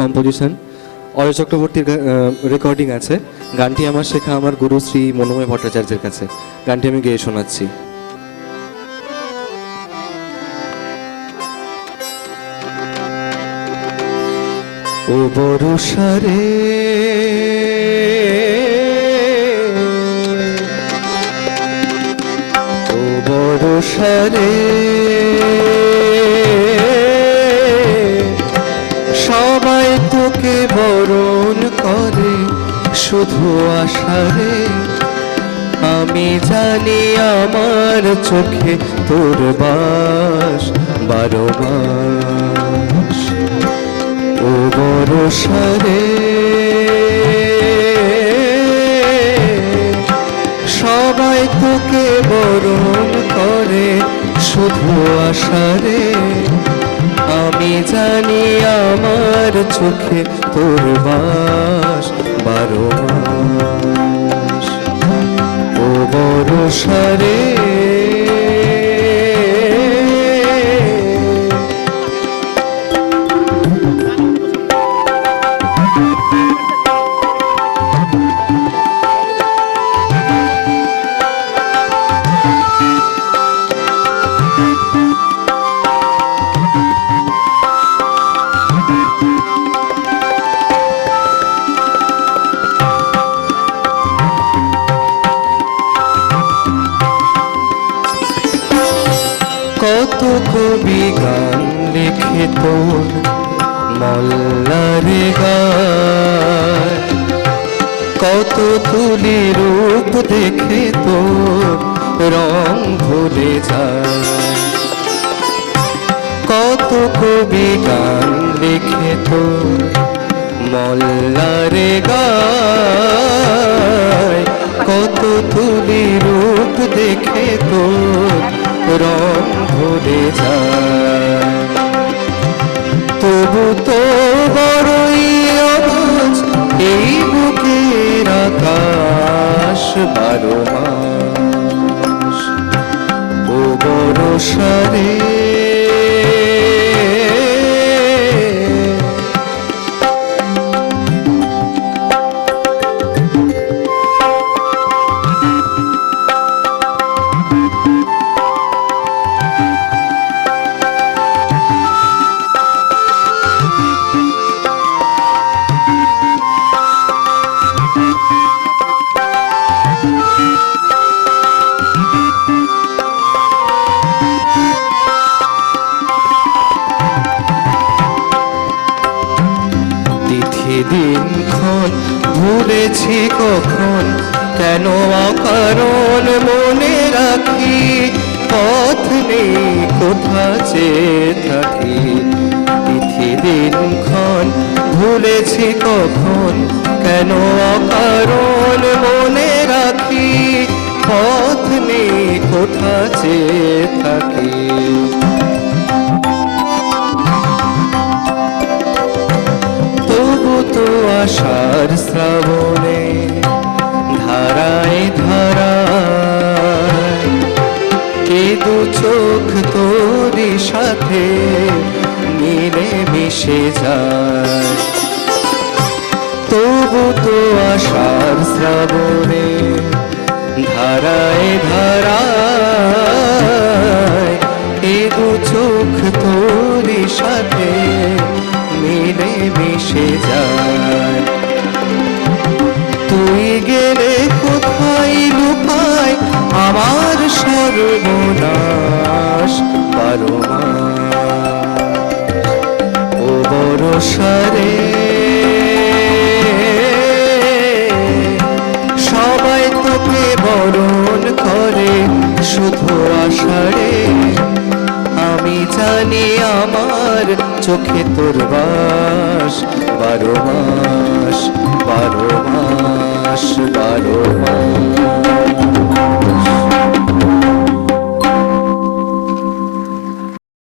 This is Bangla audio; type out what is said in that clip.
কম্পোজিশন, অজয় চক্রবর্তীর রেকর্ডিং আছে। গানটি আমার শেখা আমার গুরু শ্রী মনোময় ভট্টাচার্যের কাছে। গানটি আমি গেয়ে শোনাচ্ছি। ও বরষা রে, ও বরষা রে, সবাই তোকে বরণ করে শুধু আশারে। আমি জানি আমার চোখে তোর বাস 12 মাস। ও বরষা রে, সবাই তোকে বরণ করে শুধু আশারে। আমি জানি আমার চোখে তোর বাস 12 মাস। ও বরষা রে, কত কবি গান লিখে তোর মল্লারে গায়, কত তুলি রূপ দেখে তোর রং ভুলে যায়। কত কবি গান লিখে তোর মল্লারে গায়, কত তুলি রূপ দেখে তোর রং ভুলে যায়। তবু তো বড়ই অবুঝ এই বুকের আকাশ 12 মাস। ও বরষা রে, দিনক্ষণ ভুলেছি কখন, কেন অকারণ মনে রাখি। পথ নেই কোথা চেয়ে থাকি। তিথি দিনক্ষণ ভুলেছি কখন, কেন অকারণ মনে রাখি। পথ নেই কোথা চেয়ে থাকি। আশার শ্রাবণে ধারায় ধারায় এ দু চোখ তোরই সাথে মিলে মিশে যায়। তবু তো আশার শ্রাবণে ধারায় ধারায় এ দু চোখ তোরই সাথে মিলে মিশে যায়। তুই গেলে কোথায় লুকায় আমার সর্বনাশ 12 মাস। ও বরষা রে, সবাই তোকে বরণ করে শুধু আষাঢ়ে। আমি জানি আমার চোখে তোর বাস 12 মাস, 12 মাস, 12 মাস।